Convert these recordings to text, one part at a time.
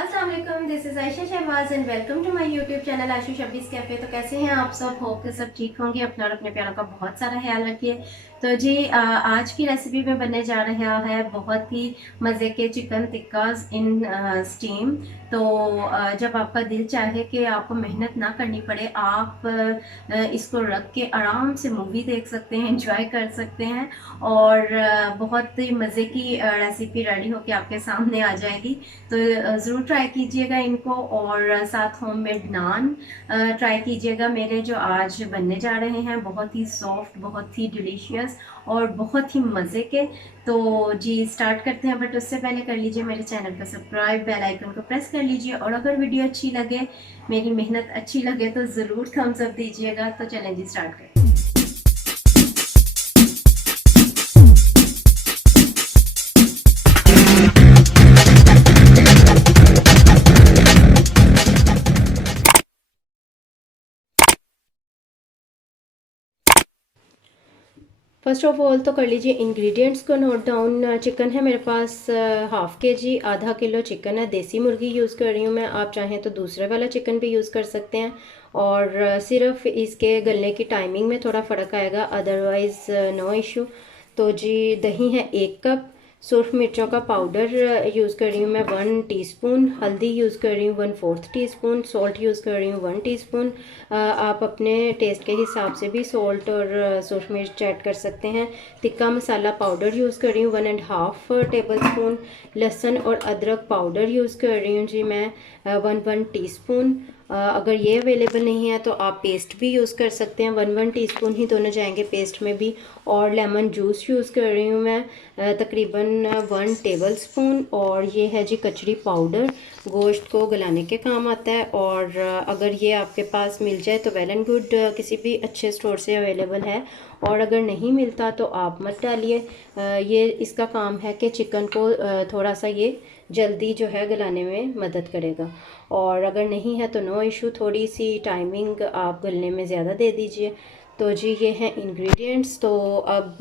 अस्सलाम वालेकुम, this is Aisha Shahbaz and welcome to my YouTube channel Ashu Shabeez cafe. तो कैसे हैं आप सब? होप के सब ठीक होंगे। अपना और अपने प्यारों का बहुत सारा ख्याल रखिए। तो जी आज की रेसिपी में बनने जा रहा है बहुत ही मज़े के चिकन टिक्कास इन स्टीम। तो जब आपका दिल चाहे कि आपको मेहनत ना करनी पड़े, आप इसको रख के आराम से मूवी देख सकते हैं, एंजॉय कर सकते हैं और बहुत ही मज़े की रेसिपी रेडी होके आपके सामने आ जाएगी। तो ज़रूर ट्राई कीजिएगा इनको और साथ होममेड नान ट्राई कीजिएगा। मेरे जो आज बनने जा रहे हैं बहुत ही सॉफ्ट, बहुत ही डिलीशियस और बहुत ही मज़े के। तो जी स्टार्ट करते हैं, बट उससे पहले कर लीजिए मेरे चैनल को सब्सक्राइब, बेल आइकन को प्रेस कर लीजिए और अगर वीडियो अच्छी लगे, मेरी मेहनत अच्छी लगे तो ज़रूर थम्स अप दीजिएगा। तो चलें जी स्टार्ट करते हैं। फर्स्ट ऑफ ऑल तो कर लीजिए इंग्रेडिएंट्स को नोट डाउन। चिकन है मेरे पास हाफ़ के जी, आधा किलो चिकन है। देसी मुर्गी यूज़ कर रही हूँ मैं, आप चाहें तो दूसरे वाला चिकन भी यूज़ कर सकते हैं। और सिर्फ इसके गलने की टाइमिंग में थोड़ा फ़र्क आएगा, अदरवाइज़ नो इशू। तो जी दही है 1 कप, सुरख मिर्चों का पाउडर यूज़ कर रही हूँ मैं 1 टीस्पून, हल्दी यूज़ कर रही हूँ 1/4 टीस्पून, सॉल्ट यूज़ कर रही हूँ 1 टीस्पून। आप अपने टेस्ट के हिसाब से भी सॉल्ट और सुरख मिर्च ऐड कर सकते हैं। तिक्का मसाला पाउडर यूज़ कर रही हूँ 1.5 टेबल स्पून। लहसुन और अदरक पाउडर यूज़ कर रही हूँ जी मैं 1 टीस्पून। अगर ये अवेलेबल नहीं है तो आप पेस्ट भी यूज़ कर सकते हैं, 1 टीस्पून ही दोनों जाएंगे पेस्ट में भी। और लेमन जूस यूज़ कर रही हूँ मैं तकरीबन 1 टेबल स्पून। और ये है जी कचड़ी पाउडर, गोश्त को गलाने के काम आता है। और अगर ये आपके पास मिल जाए तो वेल एंड गुड, किसी भी अच्छे स्टोर से अवेलेबल है। और अगर नहीं मिलता तो आप मत डालिए। ये इसका काम है कि चिकन को थोड़ा सा ये जल्दी जो है गलाने में मदद करेगा। और अगर नहीं है तो नो इशू, थोड़ी सी टाइमिंग आप गलने में ज़्यादा दे दीजिए। तो जी ये हैं इंग्रेडिएंट्स। तो अब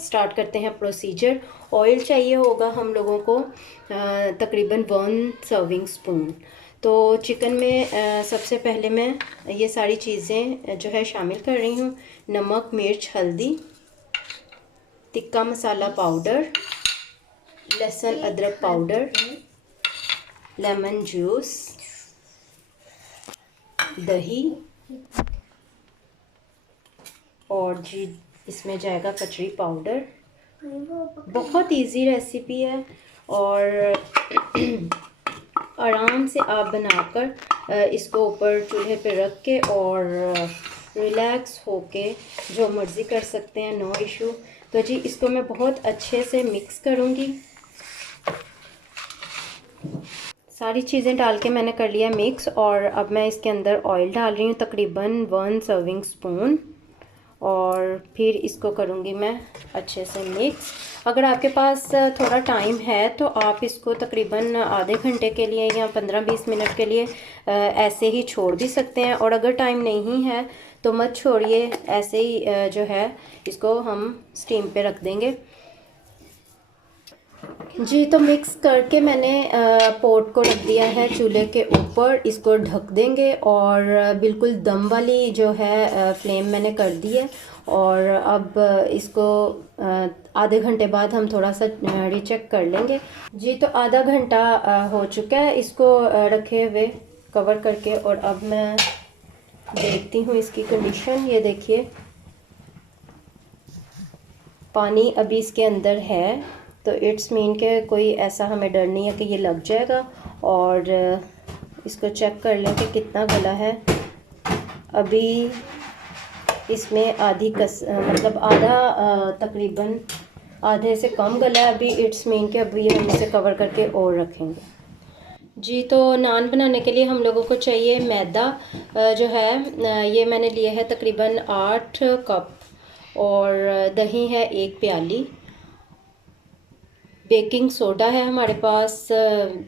स्टार्ट करते हैं प्रोसीजर। ऑयल चाहिए होगा हम लोगों को तकरीबन 1 सर्विंग स्पून। तो चिकन में सबसे पहले मैं ये सारी चीज़ें जो है शामिल कर रही हूँ। नमक, मिर्च, हल्दी, तिक्का मसाला पाउडर, लहसुन अदरक पाउडर, लेमन जूस, दही और जी इसमें जाएगा कचड़ी पाउडर। बहुत इजी रेसिपी है और आराम से आप बनाकर इसको ऊपर चूल्हे पे रख के और रिलैक्स होके जो मर्ज़ी कर सकते हैं, नो इशू। तो जी इसको मैं बहुत अच्छे से मिक्स करूँगी। सारी चीज़ें डाल के मैंने कर लिया मिक्स और अब मैं इसके अंदर ऑयल डाल रही हूँ तकरीबन 1 सर्विंग स्पून। और फिर इसको करूँगी मैं अच्छे से मिक्स। अगर आपके पास थोड़ा टाइम है तो आप इसको तकरीबन आधे घंटे के लिए या 15-20 मिनट के लिए ऐसे ही छोड़ भी सकते हैं। और अगर टाइम नहीं है तो मत छोड़िए, ऐसे ही जो है इसको हम स्टीम पे रख देंगे। जी तो मिक्स करके मैंने पोट को रख दिया है चूल्हे के ऊपर, इसको ढक देंगे और बिल्कुल दम वाली जो है फ्लेम मैंने कर दी है। और अब इसको आधे घंटे बाद हम थोड़ा सा रीचेक कर लेंगे। जी तो आधा घंटा हो चुका है इसको रखे हुए कवर करके। और अब मैं देखती हूँ इसकी कंडीशन। ये देखिए पानी अभी इसके अंदर है, तो इट्स मीन के कोई ऐसा हमें डर नहीं है कि ये लग जाएगा। और इसको चेक कर लें कि कितना गला है। अभी इसमें आधी मतलब आधा तकरीबन आधे से कम गला है अभी। इट्स मीन के अभी हम इसे कवर करके और रखेंगे। जी तो नान बनाने के लिए हम लोगों को चाहिए मैदा जो है ये मैंने लिए है तकरीबन 8 कप। और दही है 1 प्याली। बेकिंग सोडा है हमारे पास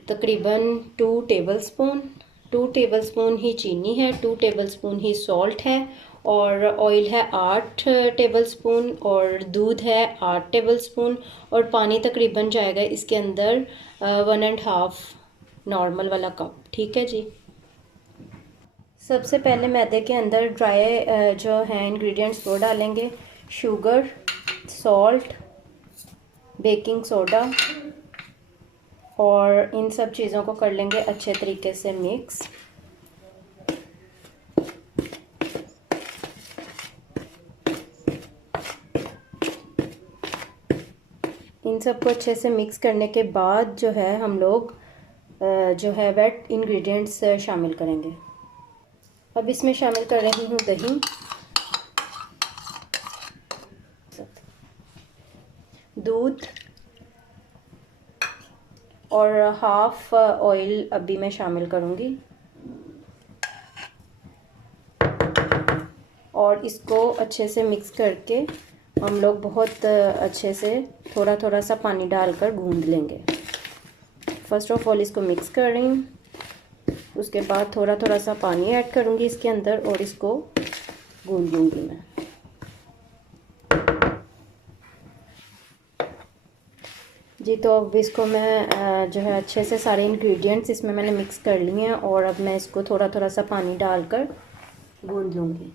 तकरीबन 2 टेबल स्पून ही चीनी है, 2 टेबल स्पून ही सॉल्ट है। और ऑयल है 8 टेबल स्पून और दूध है 8 टेबल स्पून। और पानी तकरीबन जाएगा इसके अंदर 1.5 नॉर्मल वाला कप, ठीक है जी। सबसे पहले मैदे के अंदर ड्राई जो है इंग्रेडिएंट्स वो डालेंगे, शुगर, सॉल्ट, बेकिंग सोडा, और इन सब चीज़ों को कर लेंगे अच्छे तरीके से मिक्स। इन सबको अच्छे से मिक्स करने के बाद जो है हम लोग जो है वेट इंग्रेडिएंट्स शामिल करेंगे। अब इसमें शामिल कर रही हूँ दही, दूध और हाफ ऑयल अभी मैं शामिल करूँगी, और इसको अच्छे से मिक्स करके हम लोग बहुत अच्छे से थोड़ा थोड़ा सा पानी डालकर गूंद लेंगे। फर्स्ट ऑफ ऑल इसको मिक्स कर रही हूँ, उसके बाद थोड़ा थोड़ा सा पानी ऐड करूँगी इसके अंदर और इसको गूंद लूँगी मैं। जी, तो अब इसको मैं जो है अच्छे से सारे इंग्रेडिएंट्स इसमें मैंने मिक्स कर लिए हैं, और अब मैं इसको थोड़ा थोड़ा सा पानी डालकर गूंद लूँगी।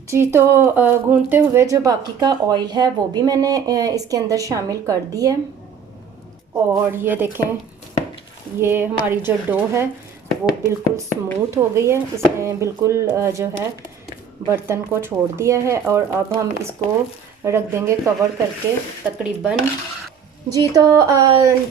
जी, तो गूंदते हुए जो बाकी का ऑयल है वो भी मैंने इसके अंदर शामिल कर दिया है, और ये देखें ये हमारी जो डो है वो बिल्कुल स्मूथ हो गई है, इसने बिल्कुल जो है बर्तन को छोड़ दिया है। और अब हम इसको रख देंगे कवर करके तकरीबन। जी, तो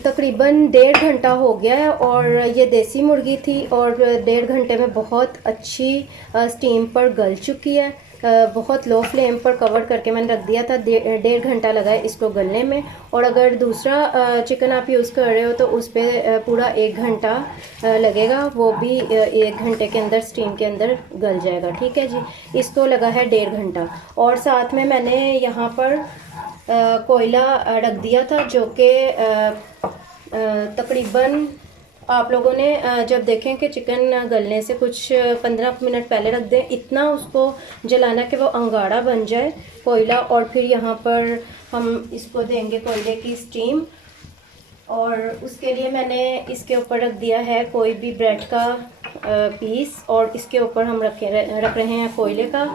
तकरीबन 1.5 घंटा हो गया है, और ये देसी मुर्गी थी और 1.5 घंटे में बहुत अच्छी स्टीम पर गल चुकी है। बहुत लो फ्लेम पर कवर करके मैंने रख दिया था, 1.5 घंटा लगा है इसको गलने में। और अगर दूसरा चिकन आप यूज़ कर रहे हो तो उस पर पूरा 1 घंटा लगेगा, वो भी 1 घंटे के अंदर स्टीम के अंदर गल जाएगा, ठीक है जी। इसको लगा है 1.5 घंटा, और साथ में मैंने यहाँ पर कोयला रख दिया था, जो कि तकरीबन आप लोगों ने जब देखें कि चिकन गलने से कुछ 15 मिनट पहले रख दें, इतना उसको जलाना कि वो अंगाड़ा बन जाए कोयला। और फिर यहाँ पर हम इसको देंगे कोयले की स्टीम, और उसके लिए मैंने इसके ऊपर रख दिया है कोई भी ब्रेड का पीस, और इसके ऊपर हम रख रहे हैं कोयले का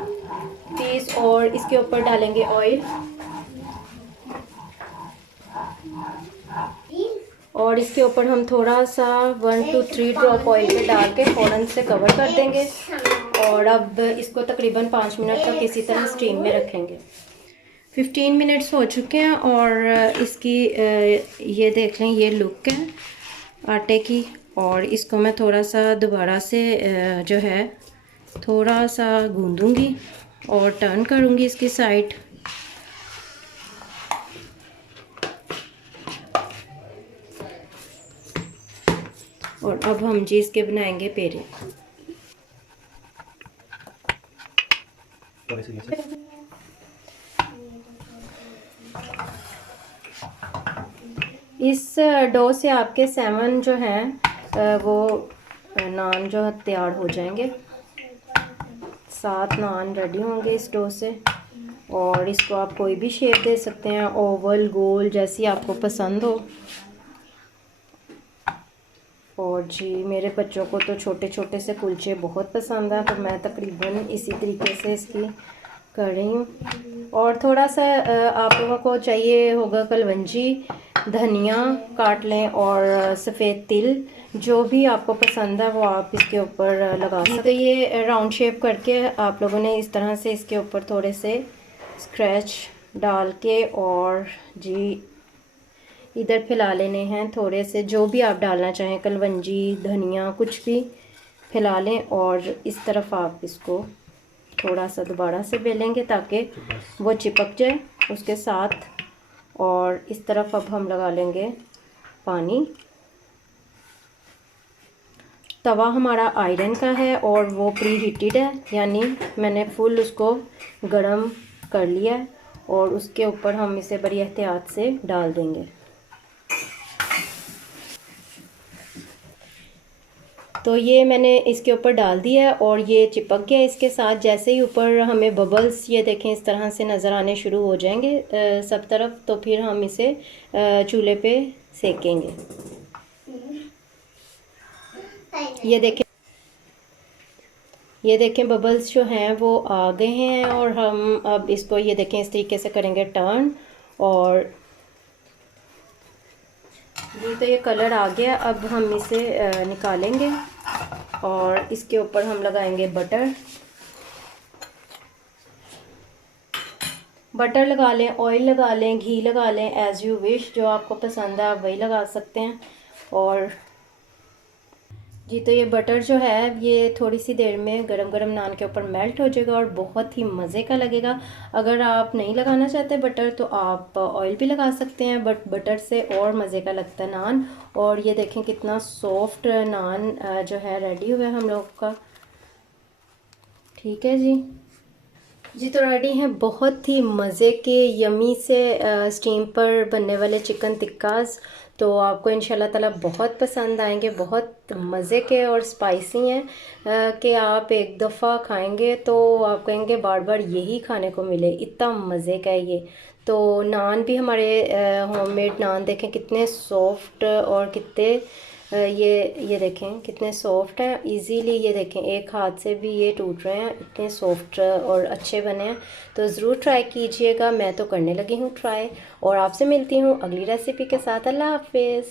पीस, और इसके ऊपर डालेंगे ऑयल, और इसके ऊपर हम थोड़ा सा 1 to 3 ड्रॉप ऑयल पे डाल के फ़ौरन से कवर कर देंगे। और अब इसको तकरीबन 5 मिनट तक इसी तरह स्टीम में रखेंगे। 15 मिनट्स हो चुके हैं, और इसकी ये देख लें ये लुक है आटे की। और इसको मैं थोड़ा सा दोबारा से जो है थोड़ा सा गूंदूंगी और टर्न करूंगी इसकी साइड। और अब हम जी इसके बनाएंगे पेड़े। इस डो से आपके 7 जो हैं वो नान जो तैयार हो जाएंगे, 7 नान रेडी होंगे इस डो से। और इसको आप कोई भी शेप दे सकते हैं, ओवल, गोल, जैसी आपको पसंद हो। और जी मेरे बच्चों को तो छोटे छोटे से कुलचे बहुत पसंद है, तो मैं तकरीबन इसी तरीके से इसकी कर रही हूँ। और थोड़ा सा आप लोगों को चाहिए होगा कलवंजी, धनिया काट लें, और सफ़ेद तिल, जो भी आपको पसंद है वो आप इसके ऊपर लगा सकते हैं। तो ये राउंड शेप करके आप लोगों ने इस तरह से इसके ऊपर थोड़े से स्क्रैच डाल के, और जी इधर फैला लेने हैं थोड़े से, जो भी आप डालना चाहें, कलवंजी, धनिया, कुछ भी फैला लें। और इस तरफ आप इसको थोड़ा सा दोबारा से बेलेंगे ताकि वो चिपक जाए उसके साथ। और इस तरफ अब हम लगा लेंगे पानी। तवा हमारा आयरन का है और वो प्री हीटेड है, यानी मैंने फुल उसको गरम कर लिया है, और उसके ऊपर हम इसे बड़ी एहतियात से डाल देंगे। तो ये मैंने इसके ऊपर डाल दिया है और ये चिपक गया इसके साथ। जैसे ही ऊपर हमें बबल्स ये देखें इस तरह से नज़र आने शुरू हो जाएंगे सब तरफ, तो फिर हम इसे चूल्हे पे सेकेंगे। ये देखें बबल्स जो हैं वो आ गए हैं और हम अब इसको ये देखें इस तरीके से करेंगे टर्न, और ये तो ये कलर आ गया। अब हम इसे निकालेंगे और इसके ऊपर हम लगाएंगे बटर। बटर लगा लें, ऑयल लगा लें, घी लगा लें, एज़ यू विश, जो आपको पसंद है आप वही लगा सकते हैं। और जी तो ये बटर जो है ये थोड़ी सी देर में गरम गरम नान के ऊपर मेल्ट हो जाएगा और बहुत ही मज़े का लगेगा। अगर आप नहीं लगाना चाहते बटर तो आप ऑयल भी लगा सकते हैं, बट बटर से और मज़े का लगता है नान। और ये देखें कितना सॉफ्ट नान जो है रेडी हुआ है हम लोग का। ठीक है जी तो रेडी हैं बहुत ही मज़े के यमी से स्टीम पर बनने वाले चिकन टिक्कास। तो आपको इंशाल्लाह ताला बहुत पसंद आएंगे, बहुत मज़े के और स्पाइसी हैं कि आप एक दफ़ा खाएंगे तो आप कहेंगे बार बार यही खाने को मिले, इतना मज़े का है ये। तो नान भी हमारे होममेड नान देखें कितने सॉफ्ट और कितने ये देखें कितने सॉफ्ट हैं, इजीली ये देखें एक हाथ से भी ये टूट रहे हैं, इतने सॉफ्ट और अच्छे बने हैं। तो ज़रूर ट्राई कीजिएगा, मैं तो करने लगी हूँ ट्राई। और आपसे मिलती हूँ अगली रेसिपी के साथ। अल्लाह हाफिज़।